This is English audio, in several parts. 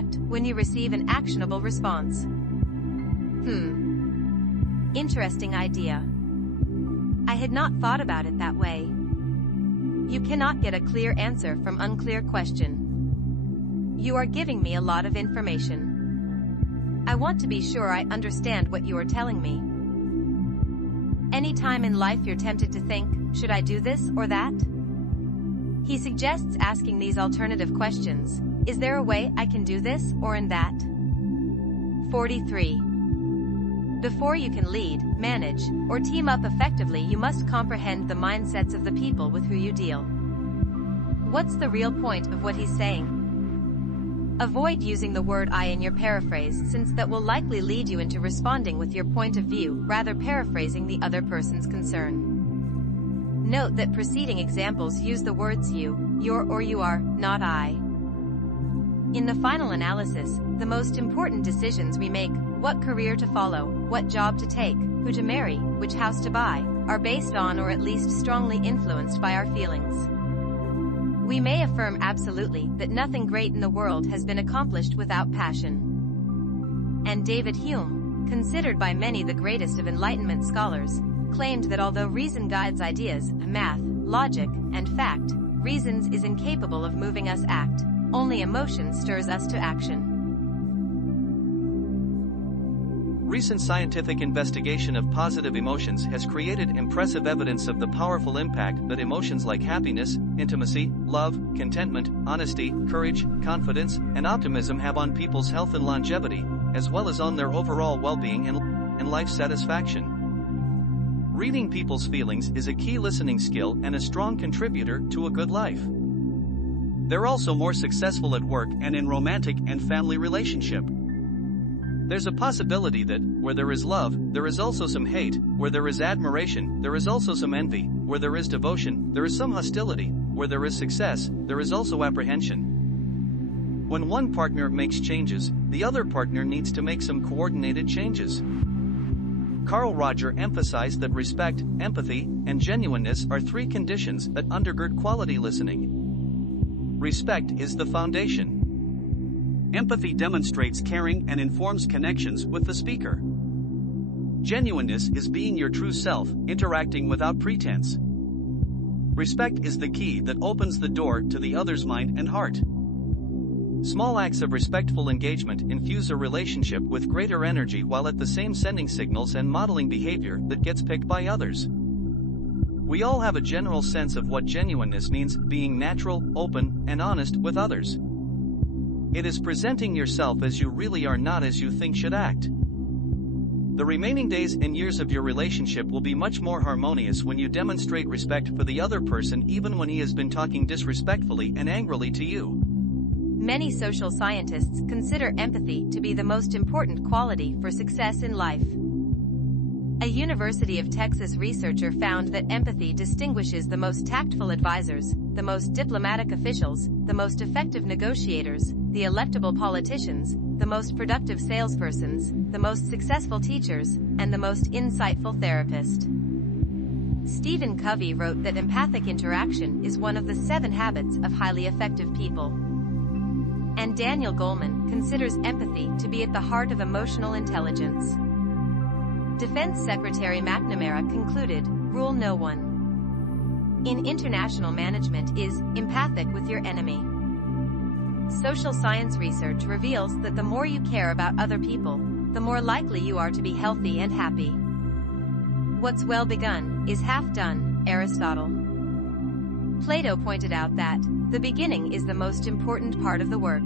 act when you receive an actionable response. Interesting idea. I had not thought about it that way. You cannot get a clear answer from unclear question. You are giving me a lot of information. I want to be sure I understand what you are telling me. Any time in life you're tempted to think, should I do this or that? He suggests asking these alternative questions. Is there a way I can do this or in that? 43. Before you can lead, manage, or team up effectively, you must comprehend the mindsets of the people with who you deal. What's the real point of what he's saying? Avoid using the word I in your paraphrase, since that will likely lead you into responding with your point of view, rather paraphrasing the other person's concern. Note that preceding examples use the words you, your, or you are, not I. In the final analysis, the most important decisions we make, what career to follow, what job to take, who to marry, which house to buy, are based on or at least strongly influenced by our feelings. We may affirm absolutely that nothing great in the world has been accomplished without passion. And David Hume, considered by many the greatest of Enlightenment scholars, claimed that although reason guides ideas, math, logic, and fact, reason is incapable of moving us act. Only emotion stirs us to action. Recent scientific investigation of positive emotions has created impressive evidence of the powerful impact that emotions like happiness, intimacy, love, contentment, honesty, courage, confidence, and optimism have on people's health and longevity, as well as on their overall well-being and life satisfaction. Reading people's feelings is a key listening skill and a strong contributor to a good life. They're also more successful at work and in romantic and family relationship. There's a possibility that, where there is love, there is also some hate, where there is admiration, there is also some envy, where there is devotion, there is some hostility, where there is success, there is also apprehension. When one partner makes changes, the other partner needs to make some coordinated changes. Carl Roger emphasized that respect, empathy, and genuineness are three conditions that undergird quality listening. Respect is the foundation. Empathy demonstrates caring and informs connections with the speaker. Genuineness is being your true self, interacting without pretense. Respect is the key that opens the door to the other's mind and heart. Small acts of respectful engagement infuse a relationship with greater energy while at the same sending signals and modeling behavior that gets picked by others. We all have a general sense of what genuineness means: being natural, open, and honest with others. It is presenting yourself as you really are, not as you think should act. The remaining days and years of your relationship will be much more harmonious when you demonstrate respect for the other person, even when he has been talking disrespectfully and angrily to you. Many social scientists consider empathy to be the most important quality for success in life. A University of Texas researcher found that empathy distinguishes the most tactful advisors, the most diplomatic officials, the most effective negotiators, the electable politicians, the most productive salespersons, the most successful teachers, and the most insightful therapist. Stephen Covey wrote that empathic interaction is one of the 7 habits of highly effective people. And Daniel Goleman considers empathy to be at the heart of emotional intelligence. Defense Secretary McNamara concluded, "Rule no one in international management is empathic with your enemy." Social science research reveals that the more you care about other people, the more likely you are to be healthy and happy. What's well begun is half done, Aristotle. Plato pointed out that the beginning is the most important part of the work.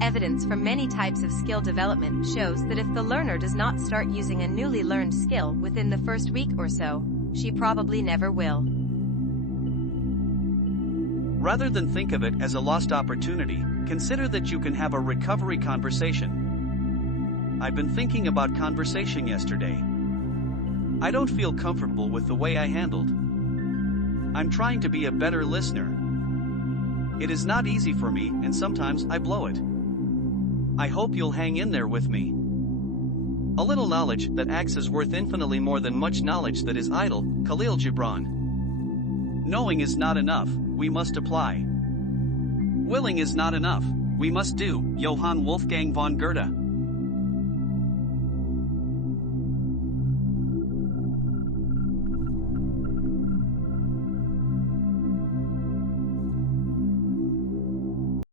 Evidence from many types of skill development shows that if the learner does not start using a newly learned skill within the first week or so, she probably never will. Rather than think of it as a lost opportunity, consider that you can have a recovery conversation. I've been thinking about conversation yesterday. I don't feel comfortable with the way I handled. I'm trying to be a better listener. It is not easy for me, and sometimes I blow it. I hope you'll hang in there with me. A little knowledge that acts is worth infinitely more than much knowledge that is idle, Khalil Gibran. Knowing is not enough, we must apply. Willing is not enough, We must do, Johann Wolfgang von Goethe.